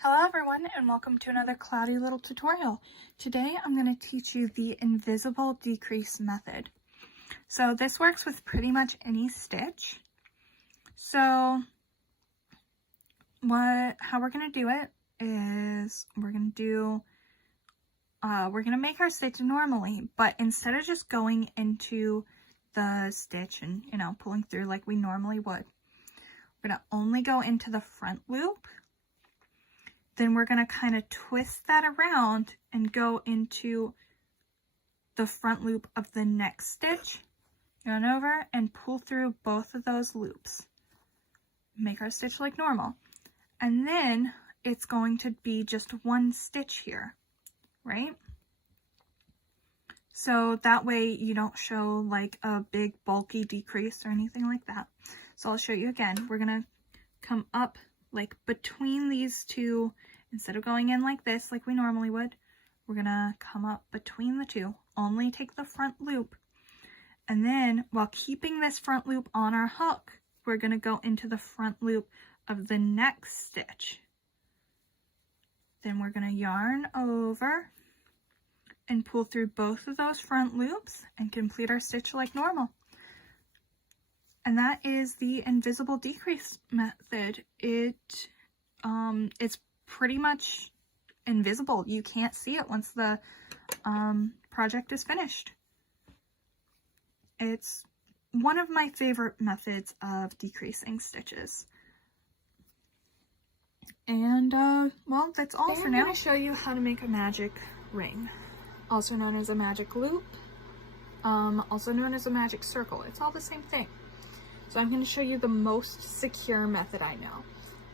Hello everyone and welcome to another cloudy little tutorial. Today I'm going to teach you the invisible decrease method. So this works with pretty much any stitch. So how we're going to do it is we're going to make our stitch normally, but instead of just going into the stitch and pulling through like we normally would, we're going to only go into the front loop. Then we're going to kind of twist that around and go into the front loop of the next stitch, yarn over, and pull through both of those loops. Make our stitch like normal. And then it's going to be just one stitch here, right? So that way you don't show like a big bulky decrease or anything like that. So I'll show you again. We're going to come up like between these two. Instead of going in like this, like we normally would, we're gonna come up between the two, only take the front loop, and then while keeping this front loop on our hook, we're gonna go into the front loop of the next stitch. Then we're gonna yarn over and pull through both of those front loops and complete our stitch like normal. And that is the invisible decrease method. It's pretty much invisible. You can't see it once the project is finished. It's one of my favorite methods of decreasing stitches. And well, that's all for now. I'm going to show you how to make a magic ring, also known as a magic loop, also known as a magic circle. It's all the same thing. So I'm going to show you the most secure method I know.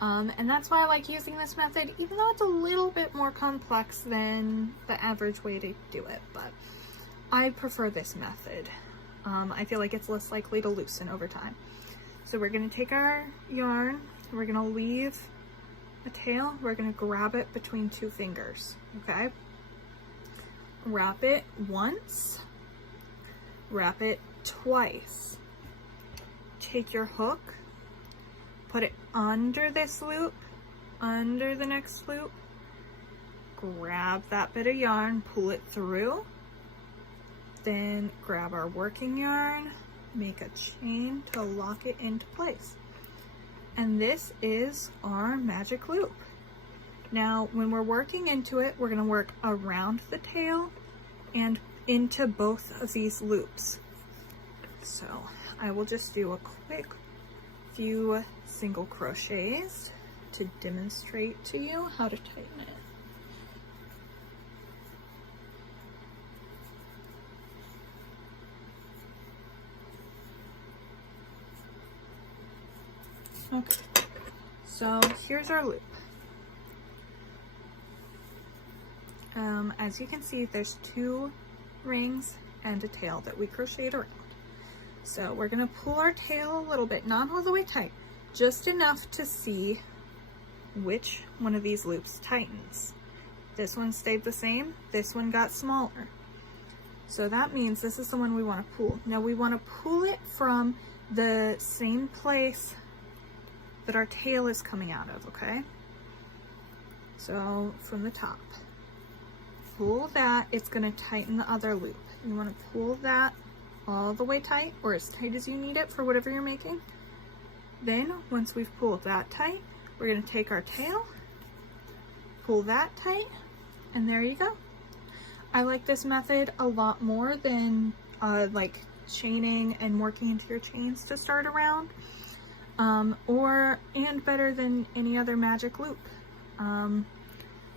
And that's why I like using this method, even though it's a little bit more complex than the average way to do it, but I prefer this method. I feel like it's less likely to loosen over time. So we're going to take our yarn, we're going to leave a tail, we're going to grab it between two fingers, okay? Wrap it once, wrap it twice. Take your hook, put it under this loop, under the next loop, grab that bit of yarn, pull it through, then grab our working yarn, make a chain to lock it into place. And this is our magic loop. Now, when we're working into it, we're going to work around the tail and into both of these loops. So I will just do a quick few single crochets to demonstrate to you how to tighten it. Okay, so here's our loop. As you can see, there's two rings and a tail that we crocheted around. So we're going to pull our tail a little bit, not all the way tight, just enough to see which one of these loops tightens. This one stayed the same, this one got smaller. So that means this is the one we want to pull. Now we want to pull it from the same place that our tail is coming out of, okay? So from the top. Pull that, it's going to tighten the other loop. You want to pull that all the way tight, or as tight as you need it for whatever you're making. Then once we've pulled that tight, we're going to take our tail, pull that tight, and there you go. I like this method a lot more than like chaining and working into your chains to start around, and better than any other magic loop,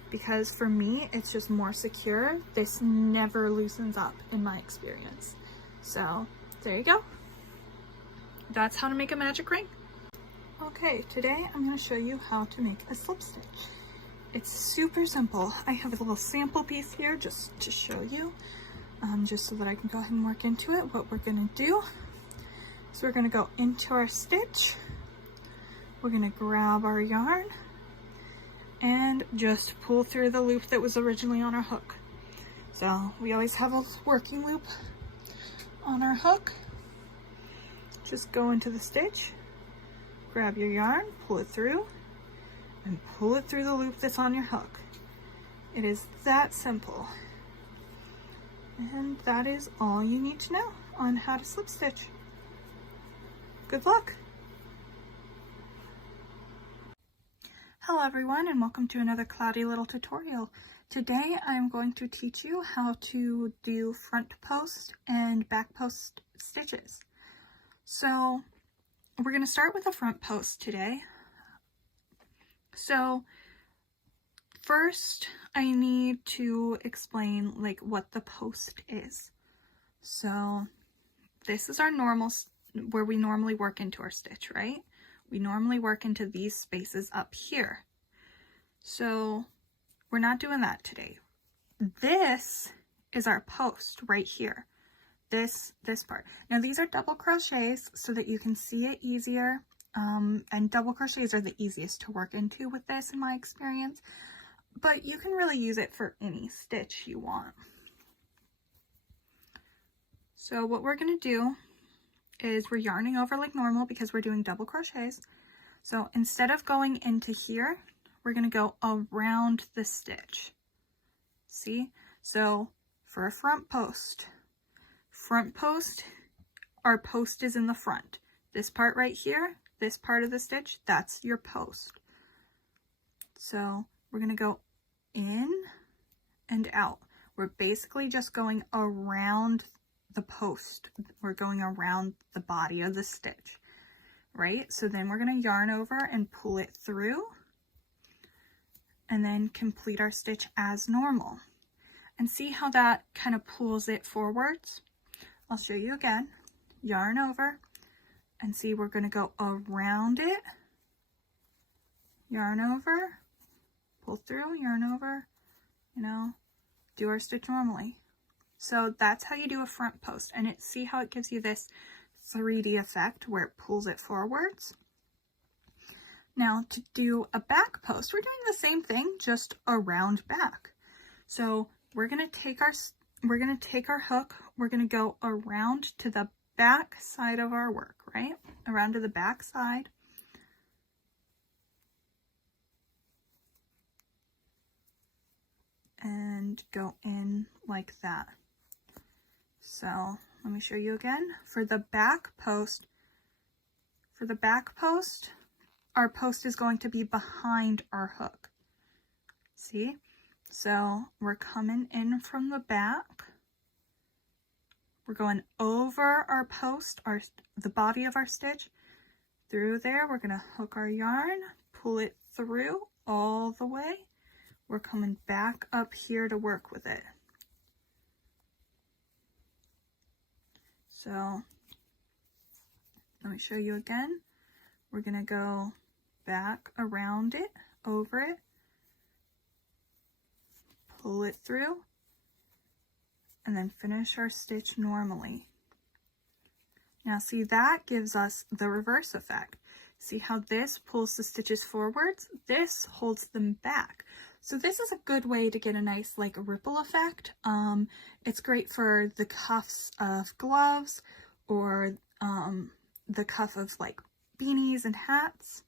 because for me it's just more secure. This never loosens up in my experience. So there you go. That's how to make a magic ring. Okay, today I'm going to show you how to make a slip stitch. It's super simple. I have a little sample piece here just to show you, just so that I can go ahead and work into it. What we're going to do is we're going to go into our stitch. We're going to grab our yarn and just pull through the loop that was originally on our hook. So we always have a working loop on our hook. Just go into the stitch, grab your yarn, pull it through, and pull it through the loop that's on your hook. It is that simple. And that is all you need to know on how to slip stitch. Good luck! Hello everyone, and welcome to another cloudy little tutorial. Today I'm going to teach you how to do front post and back post stitches. So we're going to start with a front post today. So first I need to explain like what the post is. So this is our normal, where we normally work into our stitch, right? We normally work into these spaces up here. So we're not doing that today. This is our post right here. This part. Now these are double crochets so that you can see it easier. And double crochets are the easiest to work into with this in my experience. But you can really use it for any stitch you want. So what we're going to do is we're yarning over like normal because we're doing double crochets. So instead of going into here, we're going to go around the stitch. See? So for a front post, our post is in the front. This part right here, this part of the stitch, that's your post. So we're going to go in and out. We're basically just going around the post. We're going around the body of the stitch, right? So then we're going to yarn over and pull it through and then complete our stitch as normal. And see how that kind of pulls it forwards? I'll show you again. Yarn over and see, we're going to go around it, yarn over, pull through, yarn over, you know, do our stitch normally. So that's how you do a front post, and see how it gives you this 3D effect where it pulls it forwards. Now to do a back post, we're doing the same thing, just around back. So we're going to take our hook, we're going to go around to the back side of our work, right? Around to the back side. And go in like that. So let me show you again. For the back post, our post is going to be behind our hook. See? So we're coming in from the back. We're going over our post, the body of our stitch, through there. We're going to hook our yarn, pull it through all the way. We're coming back up here to work with it. So let me show you again. We're going to go back around it, over it, pull it through, and then finish our stitch normally. Now see, that gives us the reverse effect. See how this pulls the stitches forwards? This holds them back. So this is a good way to get a nice like ripple effect. It's great for the cuffs of gloves or the cuff of like beanies and hats.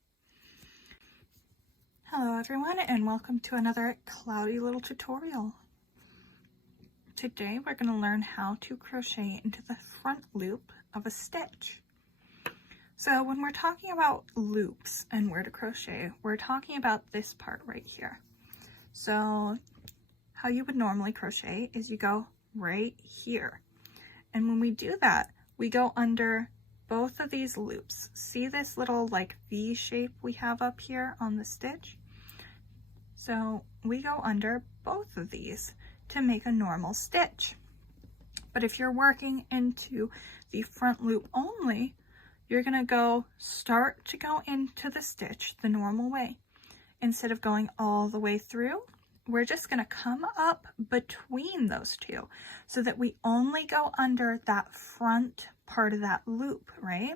Hello everyone, and welcome to another cloudy little tutorial. Today we're going to learn how to crochet into the front loop of a stitch. So when we're talking about loops and where to crochet, we're talking about this part right here. So how you would normally crochet is you go right here. And when we do that, we go under both of these loops. See this little like V shape we have up here on the stitch? So we go under both of these to make a normal stitch. But if you're working into the front loop only, you're going to start to go into the stitch the normal way. Instead of going all the way through, we're just going to come up between those two so that we only go under that front part of that loop, right?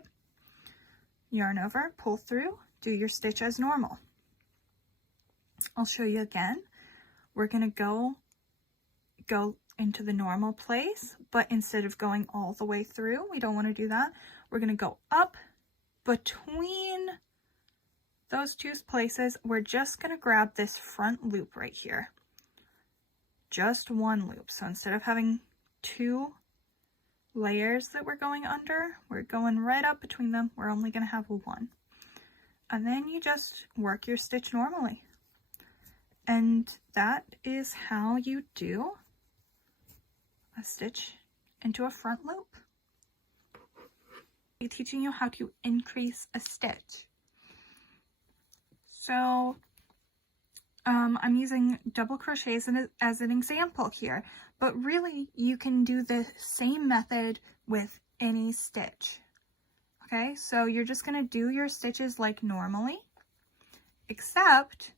Yarn over, pull through, do your stitch as normal. I'll show you again. We're going to go into the normal place, but instead of going all the way through, we don't want to do that. We're going to go up between those two places, we're just going to grab this front loop right here. Just one loop. So instead of having two layers that we're going under, we're going right up between them. We're only going to have one. And then you just work your stitch normally. And that is how you do a stitch into a front loop. I'm teaching you how to increase a stitch. So I'm using double crochets as an example here, but really you can do the same method with any stitch. Okay, so you're just going to do your stitches like normally, except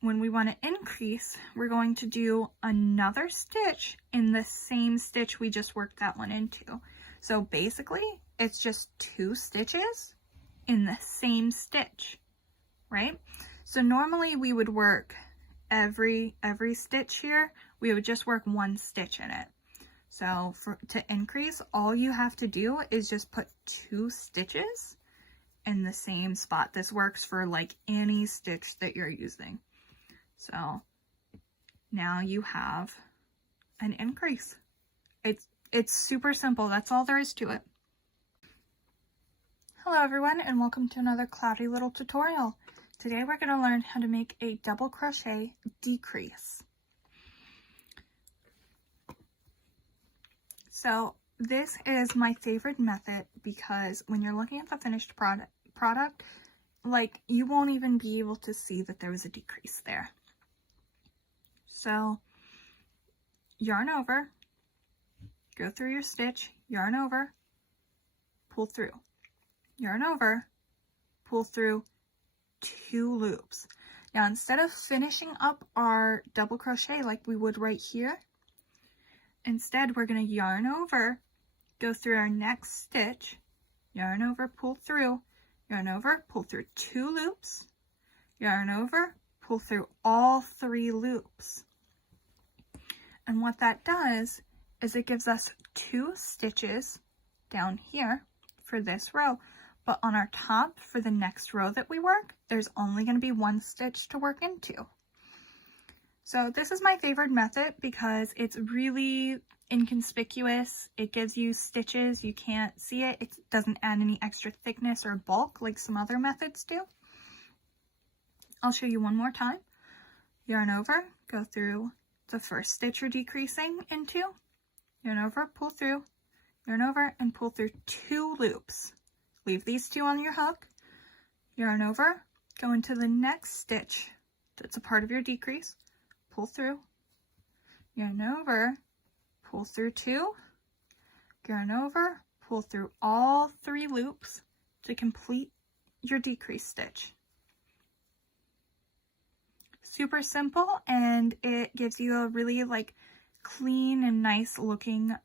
when we want to increase, we're going to do another stitch in the same stitch we just worked that one into. So basically, it's just two stitches in the same stitch, right? So normally we would work every stitch here, we would just work one stitch in it. So to increase, all you have to do is just put two stitches in the same spot. This works for like any stitch that you're using. So now you have an increase. It's super simple. That's all there is to it. Hello everyone, and welcome to another cloudy little tutorial. Today we're going to learn how to make a double crochet decrease. So this is my favorite method because when you're looking at the finished product, like you won't even be able to see that there was a decrease there. So yarn over, go through your stitch, yarn over, pull through, yarn over, pull through, two loops. Now instead of finishing up our double crochet like we would right here, instead we're going to yarn over, go through our next stitch, yarn over, pull through, yarn over, pull through two loops, yarn over, pull through all three loops. And what that does is it gives us two stitches down here for this row, but on our top for the next row that we work, there's only going to be one stitch to work into. So this is my favorite method because it's really inconspicuous. It gives you stitches, you can't see it. It doesn't add any extra thickness or bulk like some other methods do. I'll show you one more time. Yarn over, go through the first stitch you're decreasing into, yarn over, pull through, yarn over, and pull through two loops. Leave these two on your hook, yarn over, go into the next stitch that's a part of your decrease, pull through, yarn over, pull through two, yarn over, pull through all three loops to complete your decrease stitch. Super simple, and it gives you a really like clean and nice looking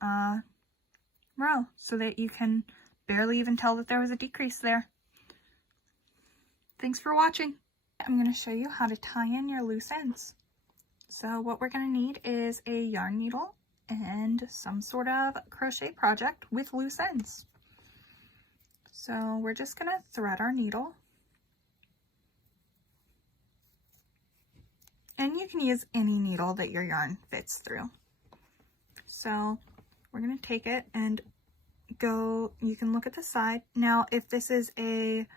row so that you can barely even tell that there was a decrease there. Thanks for watching. I'm going to show you how to tie in your loose ends. So what we're going to need is a yarn needle and some sort of crochet project with loose ends. So we're just going to thread our needle. And you can use any needle that your yarn fits through. So we're going to take it and go, you can look at the side. Now, if this is a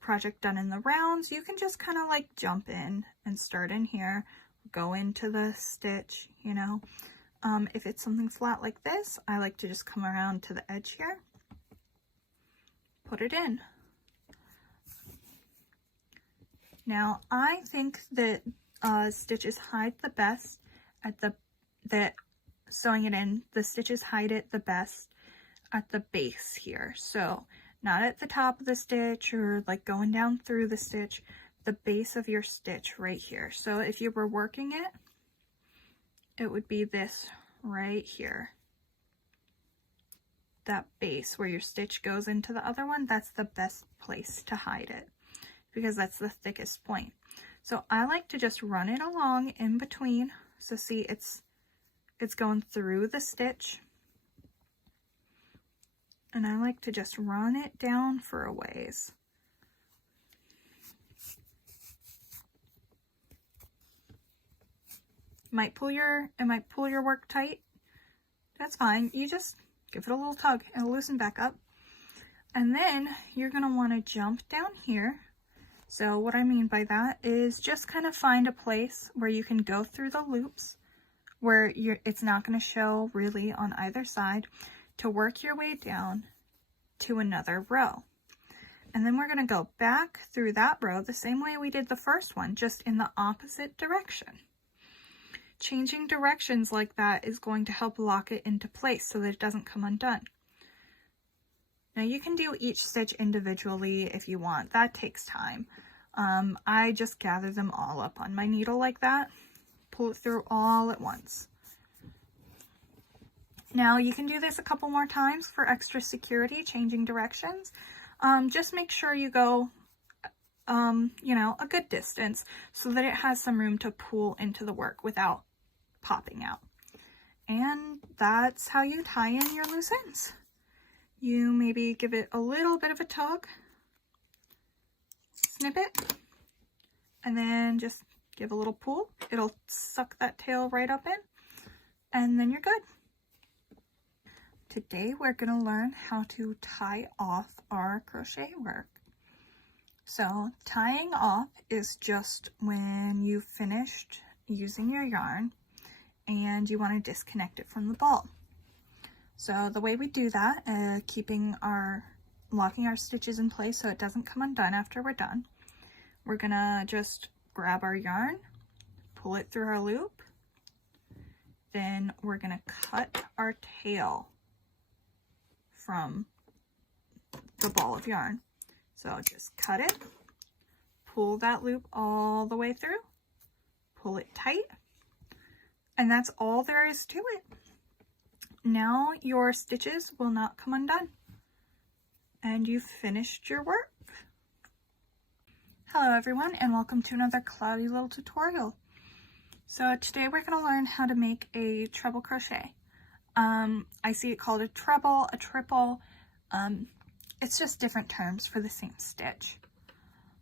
project done in the rounds, you can just kind of like jump in and start in here, go into the stitch, you know. If it's something flat like this, I like to just come around to the edge here, put it in. Now, I think that stitches hide the best at sewing it in, the stitches hide it the best at the base here. So not at the top of the stitch or like going down through the stitch, the base of your stitch right here. So if you were working it, it would be this right here. That base where your stitch goes into the other one, that's the best place to hide it because that's the thickest point. So I like to just run it along in between. So see, it's going through the stitch, and I like to just run it down for a ways. It might pull your work tight. That's fine. You just give it a little tug. It'll loosen back up. And then you're going to want to jump down here. So what I mean by that is just kind of find a place where you can go through the loops where it's not going to show really on either side, to work your way down to another row. And then we're going to go back through that row the same way we did the first one, just in the opposite direction. Changing directions like that is going to help lock it into place so that it doesn't come undone. Now you can do each stitch individually if you want. That takes time. I just gather them all up on my needle like that, pull it through all at once. Now you can do this a couple more times for extra security, changing directions. Just make sure you go, you know, a good distance so that it has some room to pull into the work without popping out. And that's how you tie in your loose ends. You maybe give it a little bit of a tug, snip it, and then just give a little pull. It'll suck that tail right up in, and then you're good. Today we're going to learn how to tie off our crochet work. So tying off is just when you've finished using your yarn and you want to disconnect it from the ball. So the way we do that, locking our stitches in place so it doesn't come undone after we're done, we're gonna just grab our yarn, pull it through our loop, then we're gonna cut our tail from the ball of yarn. So just cut it, pull that loop all the way through, pull it tight, and that's all there is to it. Now your stitches will not come undone, and you've finished your work. Hello everyone, and welcome to another cloudy little tutorial. So today we're going to learn how to make a treble crochet. I see it called a treble, a triple. It's just different terms for the same stitch.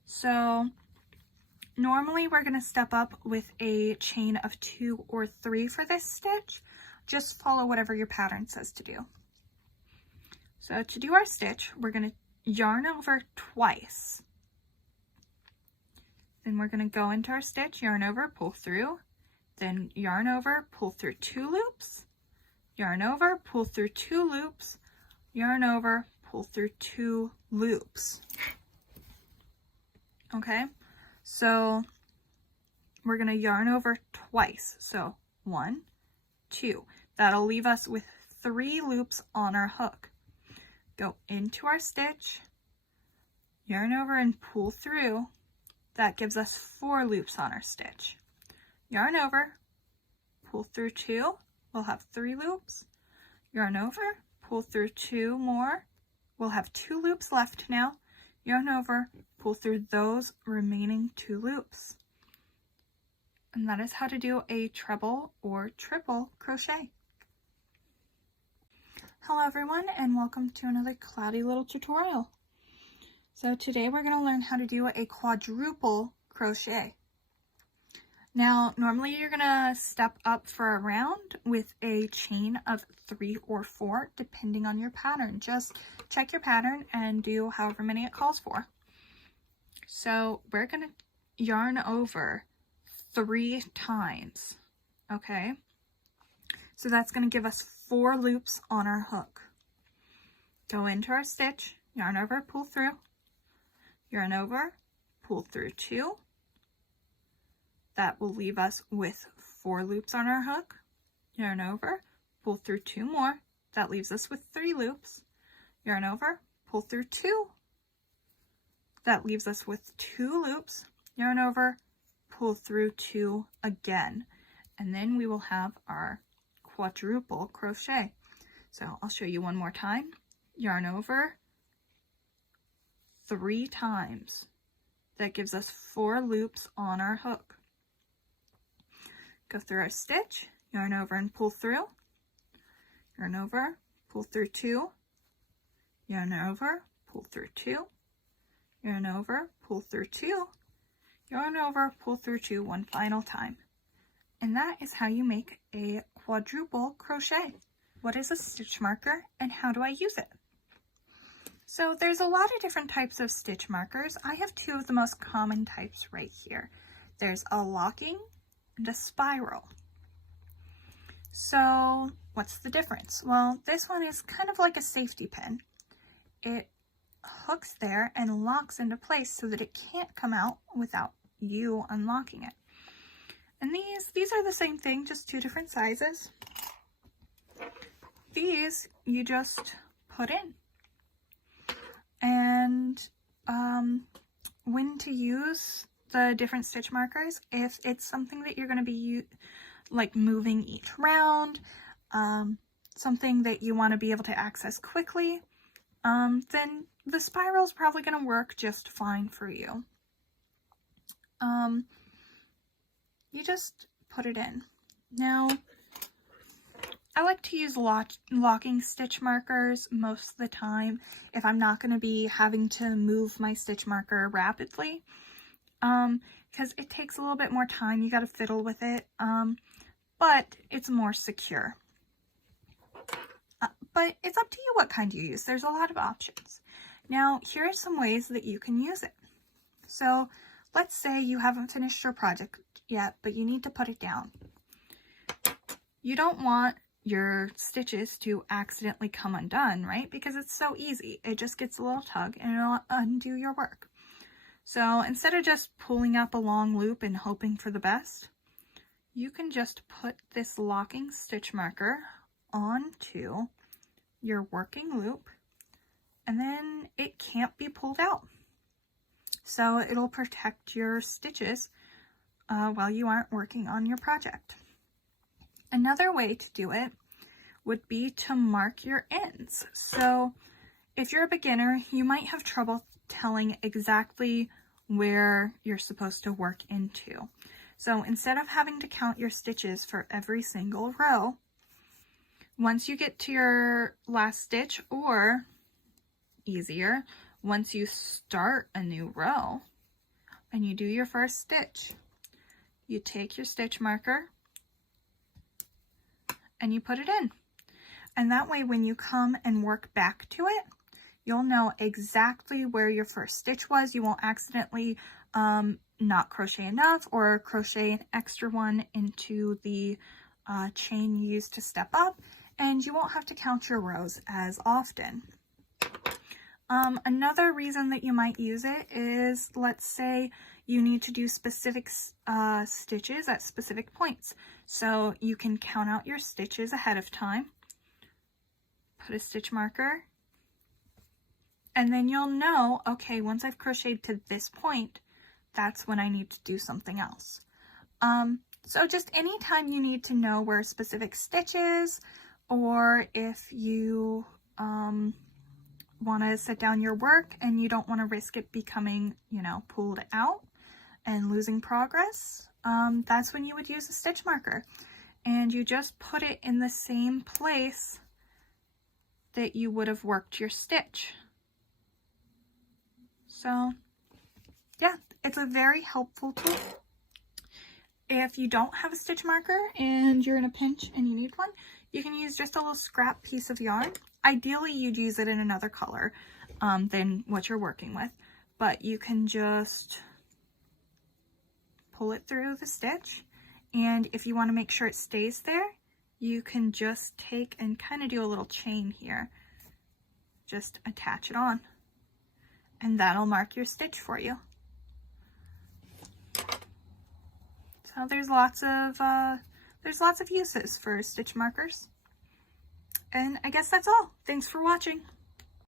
So normally we're going to step up with a chain of 2 or 3 for this stitch. Just follow whatever your pattern says to do. So to do our stitch, we're going to yarn over twice. Then we're going to go into our stitch, yarn over, pull through, then yarn over, pull through 2 loops, yarn over, pull through 2 loops, yarn over, pull through 2 loops. Okay, so we're going to yarn over twice. So 1, 2. That'll leave us with 3 loops on our hook. Go into our stitch, yarn over and pull through. That gives us 4 loops on our stitch. Yarn over, pull through 2, we'll have 3 loops. Yarn over, pull through 2 more, we'll have 2 loops left now. Yarn over, pull through those remaining 2 loops. And that is how to do a treble or triple crochet. Hello everyone, and welcome to another cloudy little tutorial. So today we're going to learn how to do a quadruple crochet. Now normally you're going to step up for a round with a chain of 3 or 4 depending on your pattern. Just check your pattern and do however many it calls for. So we're going to yarn over 3 times, okay? So that's going to give us 4 loops on our hook. Go into our stitch, yarn over, pull through, yarn over, pull through 2. That will leave us with 4 loops on our hook. Yarn over, pull through 2 more. That leaves us with 3 loops. Yarn over, pull through 2. That leaves us with 2 loops. Yarn over, pull through 2 again. And then we will have our quadruple crochet. So I'll show you one more time. Yarn over 3 times. That gives us 4 loops on our hook. Go through our stitch, yarn over and pull through, yarn over, pull through 2, yarn over, pull through 2, yarn over, pull through 2, yarn over, pull through 2 one final time. And that is how you make a quadruple crochet. What is a stitch marker and how do I use it? So there's a lot of different types of stitch markers. I have two of the most common types right here. There's a locking and a spiral. So what's the difference? Well, this one is kind of like a safety pin. It hooks there and locks into place so that it can't come out without you unlocking it. And these are the same thing, just two different sizes. These you just put in. And when to use the different stitch markers, if it's something that you're going to be like moving each round, something that you want to be able to access quickly, then the spiral is probably going to work just fine for you. You just put it in. Now, I like to use locking stitch markers most of the time if I'm not going to be having to move my stitch marker rapidly, because it takes a little bit more time. You got to fiddle with it, but it's more secure. But it's up to you what kind you use. There's a lot of options. Now, here are some ways that you can use it. So let's say you haven't finished your project yet, but you need to put it down. You don't want your stitches to accidentally come undone, right? Because it's so easy. It just gets a little tug and it'll undo your work. So instead of just pulling up a long loop and hoping for the best, you can just put this locking stitch marker onto your working loop, and then it can't be pulled out. So it'll protect your stitches while you aren't working on your project. Another way to do it would be to mark your ends. So if you're a beginner, you might have trouble telling exactly where you're supposed to work into. So instead of having to count your stitches for every single row, once you get to your last stitch, or easier, once you start a new row and you do your first stitch, you take your stitch marker and you put it in. And that way when you come and work back to it, you'll know exactly where your first stitch was. You won't accidentally not crochet enough or crochet an extra one into the chain you used to step up, and you won't have to count your rows as often. Another reason that you might use it is, let's say you need to do specific stitches at specific points. So you can count out your stitches ahead of time, put a stitch marker, and then you'll know, okay, once I've crocheted to this point, that's when I need to do something else. So just anytime you need to know where a specific stitch is, or if you want to set down your work and you don't want to risk it becoming, pulled out and losing progress, that's when you would use a stitch marker. And you just put it in the same place that you would have worked your stitch. So yeah, it's a very helpful tool. If you don't have a stitch marker and you're in a pinch and you need one, you can use just a little scrap piece of yarn. Ideally, you'd use it in another color than what you're working with, but you can just pull it through the stitch, and if you want to make sure it stays there, you can just take and kind of do a little chain here. Just attach it on, and that'll mark your stitch for you. So there's lots of uses for stitch markers. And I guess that's all. Thanks for watching.